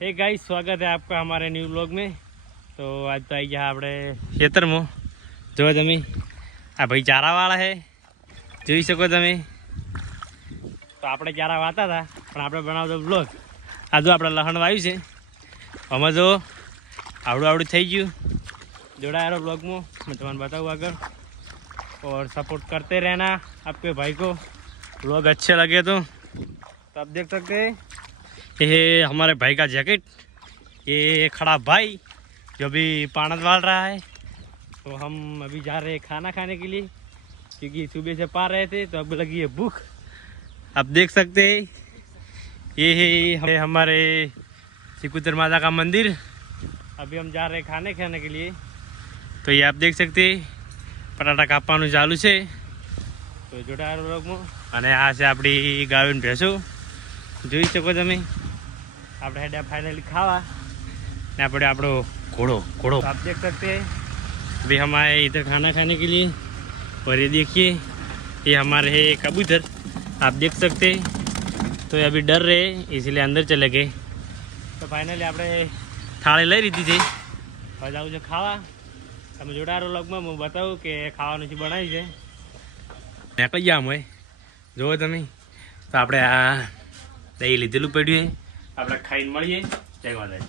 hey guys स्वागत है आपका हमारे न्यू ब्लॉग में તો આજ તો આવી ગયા આપણે ખેતરમાં જો તમે આ ભાઈ ચારાવાળા છે જોઈ શકો તમે તો આપણે ચારા વાતા હતા પણ આપણે બનાવતો બ્લોગ આ જો આપણે લહણ વાવ્યું છે આમાં જો આવડું આવડું થઈ ગયું જોડાયેલો ब्लॉग में मैं तुम्हें बताऊँ अगर और सपोर्ट करते रहना आपके भाई को ब्लॉग अच्छे लगे तो तो आप देख सकते हैं ये हमारे भाई का जैकेट ये खड़ा भाई जो भी पानत वाल रहा है तो हम अभी जा रहे हैं खाना खाने के लिए क्योंकि सुबह से पा रहे थे तो अब लगी है भूख आप देख सकते हैं ये है हमारे सिकुतर माता का मंदिर अभी हम जा रहे हैं खाने खाने के लिए તો એ આપ દેખ શકતે પટાટા કાપવાનું ચાલુ છે તો જોડાયેલો રોગમાં અને આ છે આપણી ગાયોની ભેંસો જોઈ શકો તમે આપણે હેડ્યા ફાઇનલી ખાવા ને આપણે આપણો घोड़ो घोड़ो आप देख सकते हैं अभी हमारे इधर खाना खाने के लिए और ये देखिए ये हमारे है कबूतर आप देख सकते हैं तो ये अभी डर रहे हैं इसलिए अंदर चले गए તો ફાઇનલી આપણે થાળી લઈ લીધી છે હવે જાઉં છે ખાવા તમે જોડારો લગમાં હું બતાવું કે ખાવાનું શું બનાવ્યું છે નીકળી ગયા અમે જુઓ તમે તો આપણે આ દહીં લીધેલું પડ્યું છે આપણે ખાઈને મળીએ જય માતાજી